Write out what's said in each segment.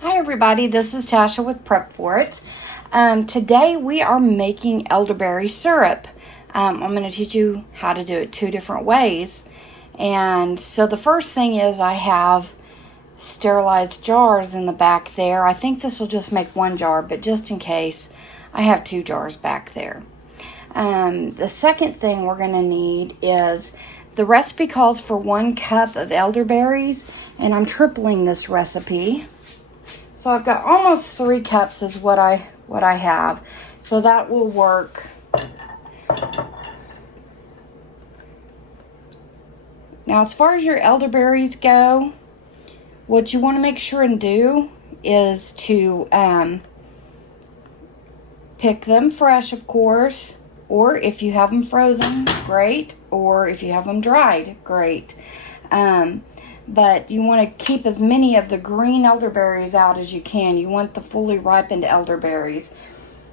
Hi everybody, this is Tasha with Prep For It. Today we are making elderberry syrup. I'm going to teach you how to do it two different ways. And so the first thing is I have sterilized jars in the back there. I think this will just make one jar, but just in case, I have two jars back there. The second thing we're going to need is the recipe calls for 1 cup of elderberries, and I'm tripling this recipe. So I've got almost 3 cups is what I have. So that will work. Now as far as your elderberries go, what you want to make sure and do is to pick them fresh, of course, or if you have them frozen, great, or if you have them dried, great. But you want to keep as many of the green elderberries out as you can. You want the fully ripened elderberries.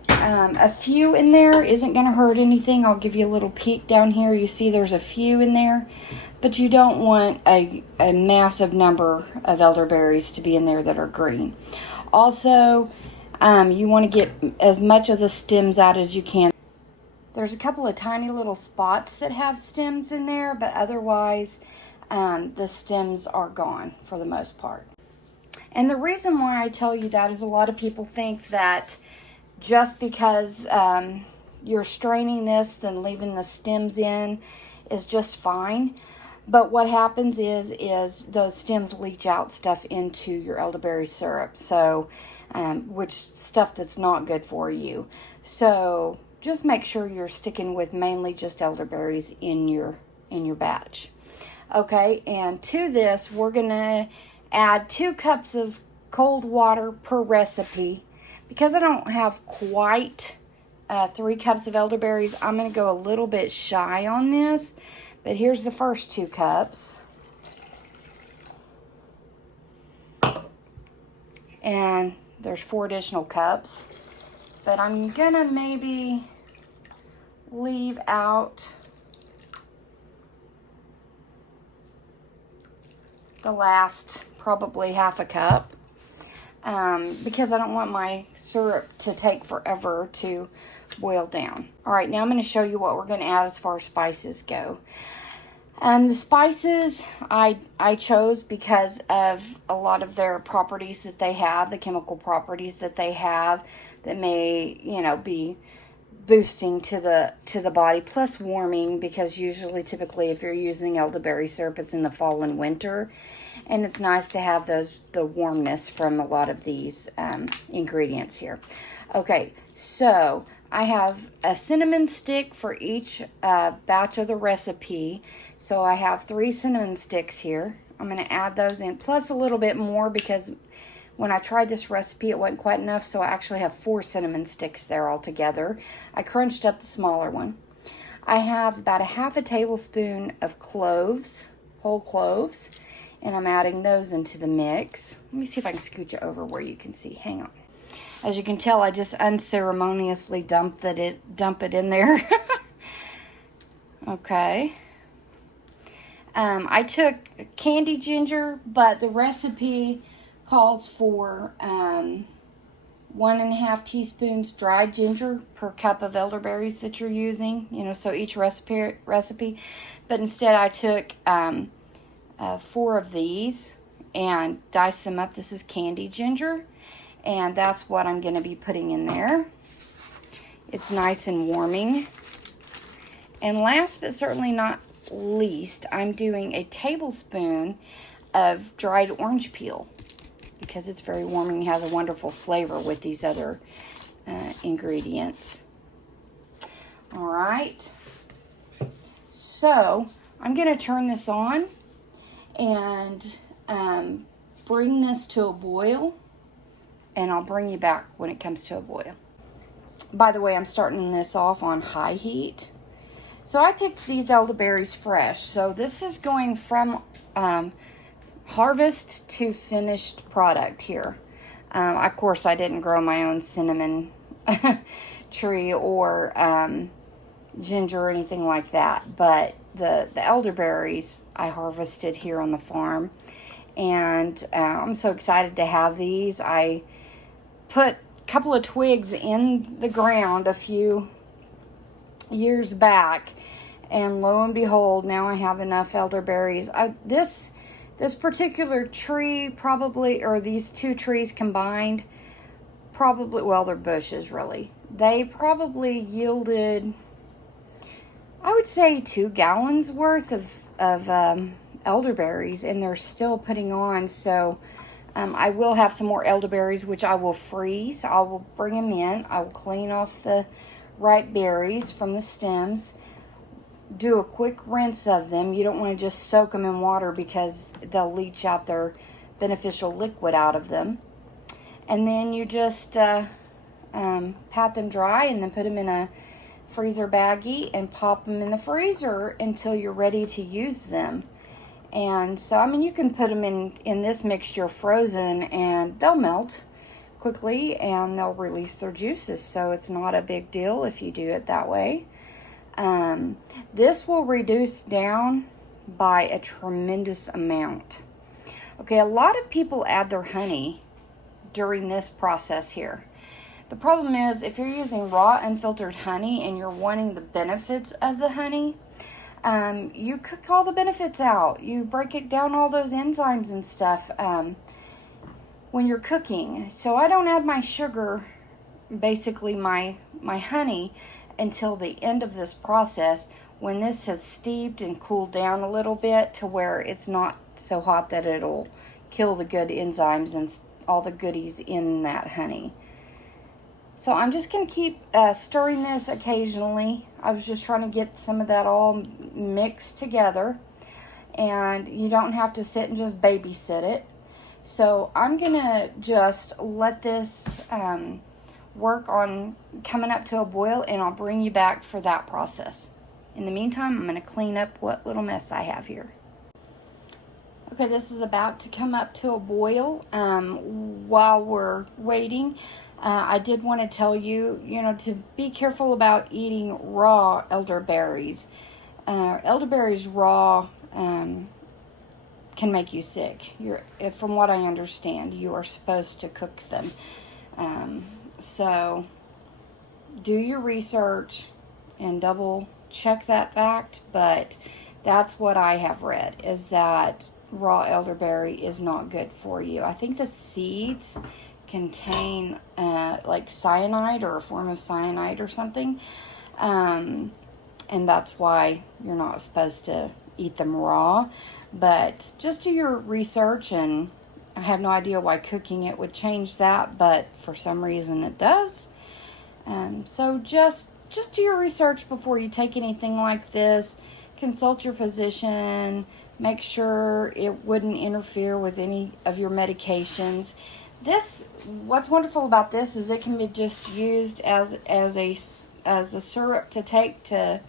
A few in there isn't going to hurt anything. I'll give you a little peek down here. You see there's a few in there, but you don't want a massive number of elderberries to be in there that are green. Also, you want to get as much of the stems out as you can. There's a couple of tiny little spots that have stems in there, but otherwise the stems are gone for the most part. And the reason why I tell you that is a lot of people think that just because you're straining this, then leaving the stems in is just fine. But what happens is those stems leach out stuff into your elderberry syrup, so which stuff that's not good for you. So just make sure you're sticking with mainly just elderberries in your batch. Okay, and to this we're gonna add 2 cups of cold water per recipe. Because I don't have quite 3 cups of elderberries, I'm gonna go a little bit shy on this. But here's the first 2 cups. And there's 4 additional cups. But I'm gonna maybe leave out the last probably half a cup because I don't want my syrup to take forever to boil down. All right, now I'm going to show you what we're going to add as far as spices go. The spices I chose because of a lot of their properties that they have, the chemical properties that they have that may, be boosting to the body, plus warming, because typically if you're using elderberry syrup, it's in the fall and winter, and it's nice to have the warmness from a lot of these ingredients here. Okay, so I have a cinnamon stick for each batch of the recipe, so I have 3 cinnamon sticks here. I'm going to add those in, plus a little bit more because when I tried this recipe, it wasn't quite enough, so I actually have 4 cinnamon sticks there altogether. I crunched up the smaller one. I have about a half a tablespoon of cloves, whole cloves, and I'm adding those into the mix. Let me see if I can scoot you over where you can see. Hang on. As you can tell, I just unceremoniously dump it in there. Okay. I took candy ginger, but the recipe calls for 1.5 teaspoons dried ginger per cup of elderberries that you're using, so each recipe. But instead I took 4 of these and diced them up. This is candy ginger, and that's what I'm going to be putting in there. It's nice and warming. And last but certainly not least, I'm doing a tablespoon of dried orange peel, because it's very warming, has a wonderful flavor with these other ingredients. All right, so I'm going to turn this on and bring this to a boil, and I'll bring you back when it comes to a boil. By the way, I'm starting this off on high heat. So I picked these elderberries fresh, so this is going from harvest to finished product here. Of course, I didn't grow my own cinnamon tree or ginger or anything like that, but the elderberries I harvested here on the farm, And I'm so excited to have these. I put a couple of twigs in the ground a few years back, and lo and behold, now I have enough elderberries. This particular tree probably, or these two trees combined, probably, well, they're bushes really. They probably yielded, I would say, 2 gallons worth of elderberries, and they're still putting on. So I will have some more elderberries, which I will freeze. I will bring them in. I will clean off the ripe berries from the stems. Do a quick rinse of them. You don't want to just soak them in water because they'll leach out their beneficial liquid out of them. And then you just pat them dry, and then put them in a freezer baggie and pop them in the freezer until you're ready to use them. And so, I mean, you can put them in this mixture frozen, and they'll melt quickly and they'll release their juices. So it's not a big deal if you do it that way. This will reduce down by a tremendous amount. Okay, a lot of people add their honey during this process here. The problem is, if you're using raw unfiltered honey and you're wanting the benefits of the honey, you cook all the benefits out. You break it down, all those enzymes and stuff, when you're cooking. So I don't add my sugar, basically my honey, until the end of this process, when this has steeped and cooled down a little bit to where it's not so hot that it'll kill the good enzymes and all the goodies in that honey. So I'm just going to keep stirring this occasionally. I was just trying to get some of that all mixed together. And you don't have to sit and just babysit it. So I'm going to just let this work on coming up to a boil, and I'll bring you back for that process. In the meantime, I'm going to clean up what little mess I have here. Okay, this is about to come up to a boil. While we're waiting, I did want to tell you, to be careful about eating raw elderberries. Elderberries raw can make you sick. From what I understand, you are supposed to cook them. So do your research and double check that fact, but that's what I have read, is that raw elderberry is not good for you. I think the seeds contain like cyanide, or a form of cyanide or something, and that's why you're not supposed to eat them raw. But just do your research, and I have no idea why cooking it would change that, but for some reason it does. So just do your research before you take anything like this. Consult your physician. Make sure it wouldn't interfere with any of your medications. What's wonderful about this is it can be just used as a syrup to take to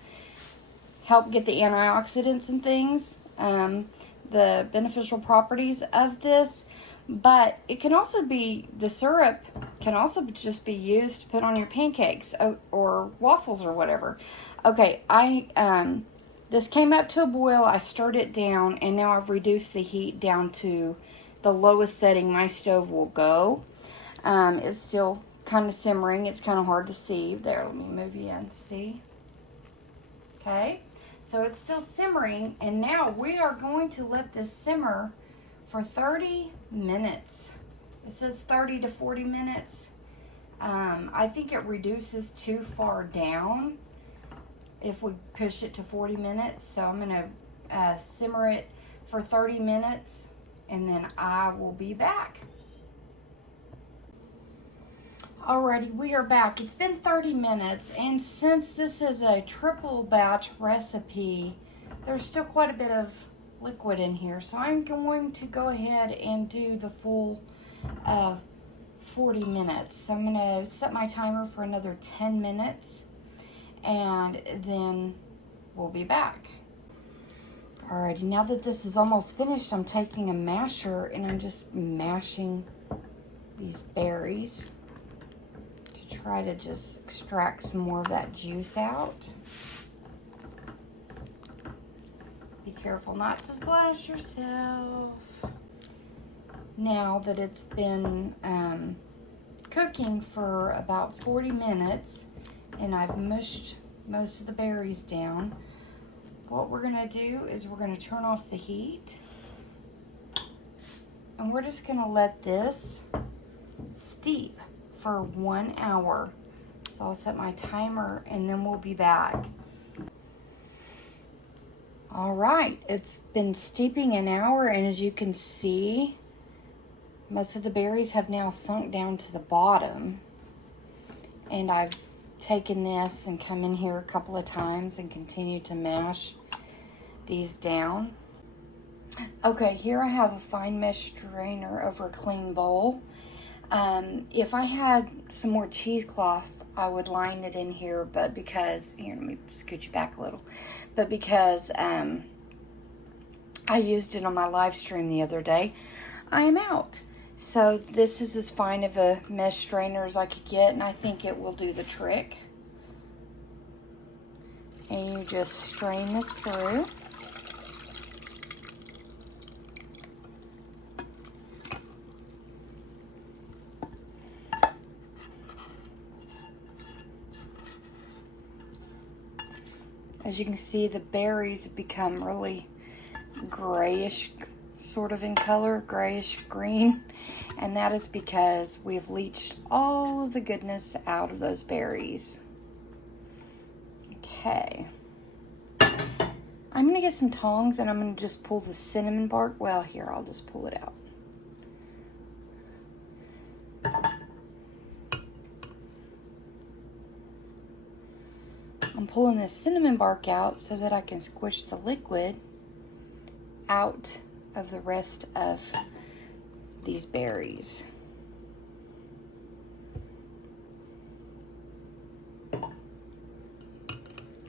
help get the antioxidants and things, the beneficial properties of this. But it can also be, the syrup can also just be used to put on your pancakes or waffles or whatever. Okay, this came up to a boil. I stirred it down, and now I've reduced the heat down to the lowest setting my stove will go. It's still kind of simmering. It's kind of hard to see. There, let me move you in. See? Okay, so it's still simmering, and now we are going to let this simmer for 30 minutes. It says 30 to 40 minutes. I think it reduces too far down if we push it to 40 minutes. So I'm going to simmer it for 30 minutes, and then I will be back. Alrighty, we are back. It's been 30 minutes, and since this is a triple batch recipe, there's still quite a bit of liquid in here. So I'm going to go ahead and do the full 40 minutes. So I'm going to set my timer for another 10 minutes, and then we'll be back. Alrighty, now that this is almost finished, I'm taking a masher and I'm just mashing these berries to try to just extract some more of that juice out. Be careful not to splash yourself. now that it's been cooking for about 40 minutes and I've mushed most of the berries down, what we're gonna do is we're gonna turn off the heat and we're just gonna let this steep for 1 hour. So I'll set my timer and then we'll be back. All right, it's been steeping an hour, and as you can see, most of the berries have now sunk down to the bottom. And I've taken this and come in here a couple of times and continue to mash these down. Okay, here I have a fine mesh strainer over a clean bowl. If I had some more cheesecloth, I would line it in here, but because, here, let me scoot you back a little, but because I used it on my live stream the other day, I am out. So this is as fine of a mesh strainer as I could get, and I think it will do the trick. And you just strain this through. As you can see, the berries become really grayish sort of in color, grayish green, and that is because we've leached all of the goodness out of those berries. Okay. I'm gonna get some tongs and I'm gonna just pull the cinnamon bark. Well, here, I'll just pull it out. I'm pulling this cinnamon bark out so that I can squish the liquid out of the rest of these berries.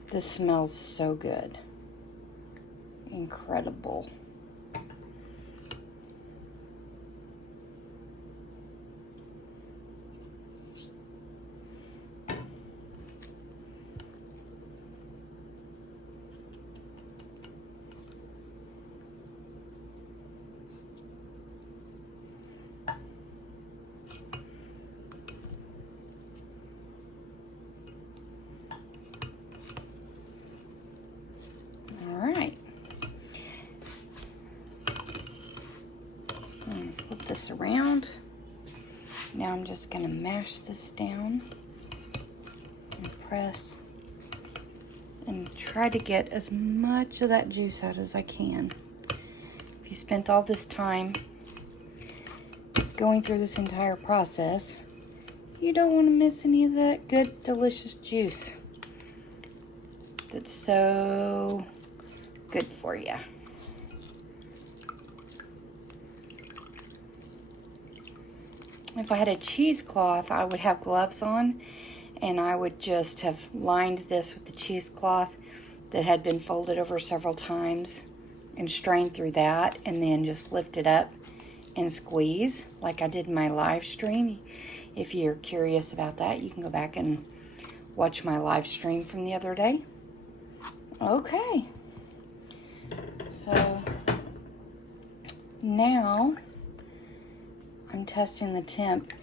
This smells so good. Incredible. This around. Now I'm just going to mash this down and press and try to get as much of that juice out as I can. If you spent all this time going through this entire process, you don't want to miss any of that good, delicious juice that's so good for you. If I had a cheesecloth, I would have gloves on, and I would just have lined this with the cheesecloth that had been folded over several times and strained through that, and then just lift it up and squeeze like I did in my live stream. If you're curious about that, you can go back and watch my live stream from the other day. Okay, so now I'm testing the temp.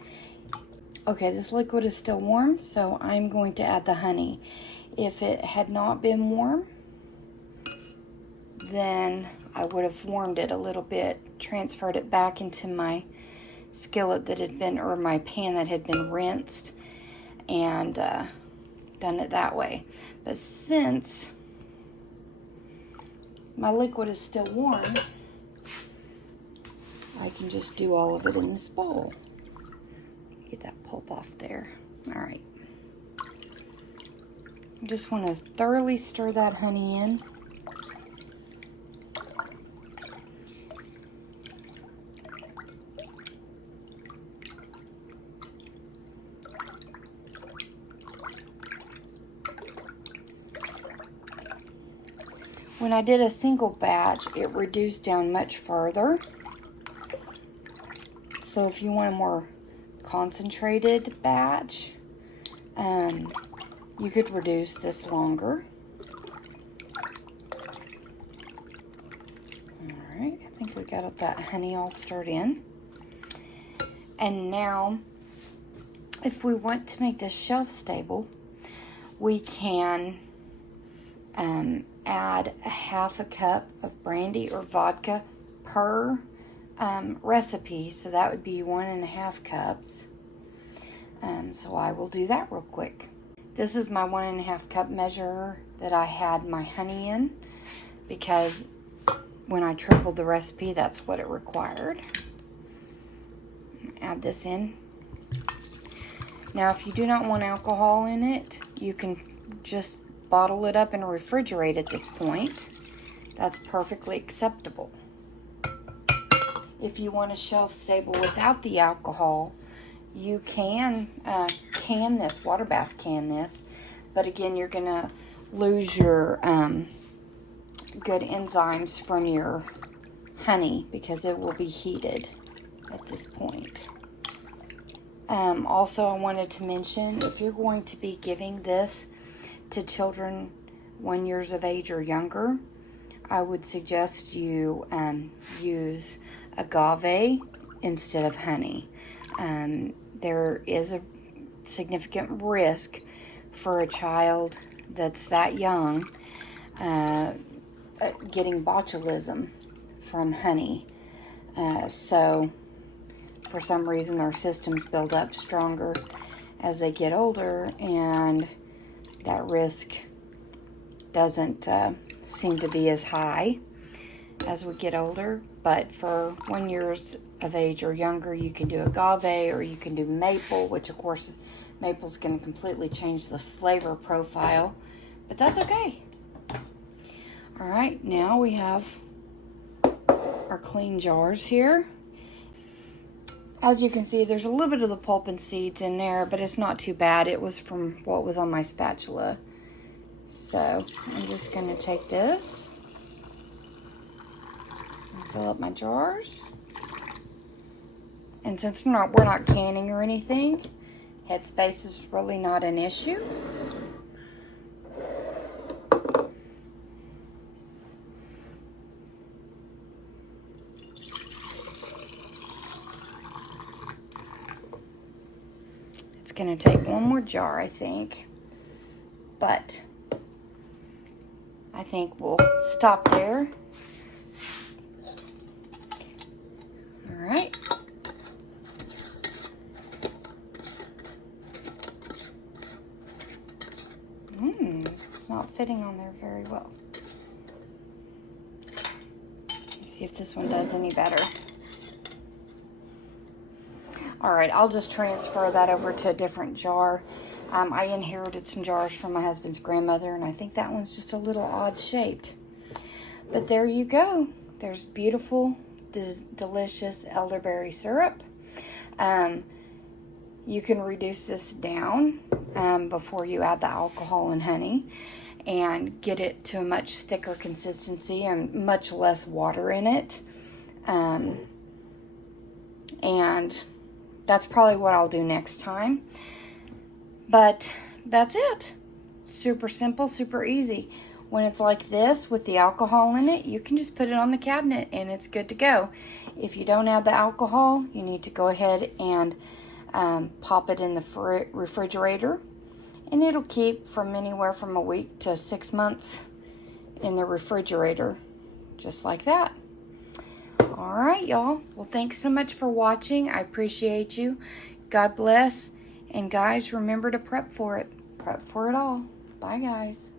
Okay, this liquid is still warm, so I'm going to add the honey. If it had not been warm, then I would have warmed it a little bit, transferred it back into my skillet that had been, or my pan that had been rinsed, and done it that way. But since my liquid is still warm, I can just do all of it in this bowl. Get that pulp off there. All right. You just want to thoroughly stir that honey in. When I did a single batch, it reduced down much further. So if you want a more concentrated batch, you could reduce this longer. All right, I think we got that honey all stirred in. And now, if we want to make this shelf stable, we can add a half a cup of brandy or vodka per recipe. So that would be 1.5 cups. So I will do that real quick. This is my 1.5 cup measure that I had my honey in, because when I tripled the recipe, that's what it required. Add this in. Now, if you do not want alcohol in it, you can just bottle it up and refrigerate at this point. That's perfectly acceptable. If you want a shelf stable without the alcohol, you can can this, water bath can this, but again, you're gonna lose your good enzymes from your honey because it will be heated at this point. Also, I wanted to mention, if you're going to be giving this to children 1 year of age or younger, I would suggest you use agave instead of honey. There is a significant risk for a child that's that young getting botulism from honey. So for some reason their systems build up stronger as they get older, and that risk doesn't seem to be as high as we get older. But for 1 year of age or younger, you can do agave, or you can do maple, which of course maple's going to completely change the flavor profile, but that's okay. All right, now we have our clean jars here. As you can see, there's a little bit of the pulp and seeds in there, but it's not too bad. It was from what was on my spatula. So I'm just going to take this and fill up my jars. And since we're not canning or anything, headspace is really not an issue. It's going to take one more jar, I think. But I think we'll stop there. All right. It's not fitting on there very well. Let's see if this one does any better. All right, I'll just transfer that over to a different jar. I inherited some jars from my husband's grandmother, and I think that one's just a little odd shaped. But there you go. There's beautiful, delicious elderberry syrup. You can reduce this down before you add the alcohol and honey, and get it to a much thicker consistency and much less water in it. And that's probably what I'll do next time. But that's it. Super simple, super easy. When it's like this with the alcohol in it, you can just put it on the cabinet and it's good to go. If you don't add the alcohol, you need to go ahead and pop it in the refrigerator, and it'll keep from anywhere from a week to 6 months in the refrigerator, just like that. All right, y'all. Well, thanks so much for watching. I appreciate you. God bless. And guys, remember to prep for it. Prep for it all. Bye, guys.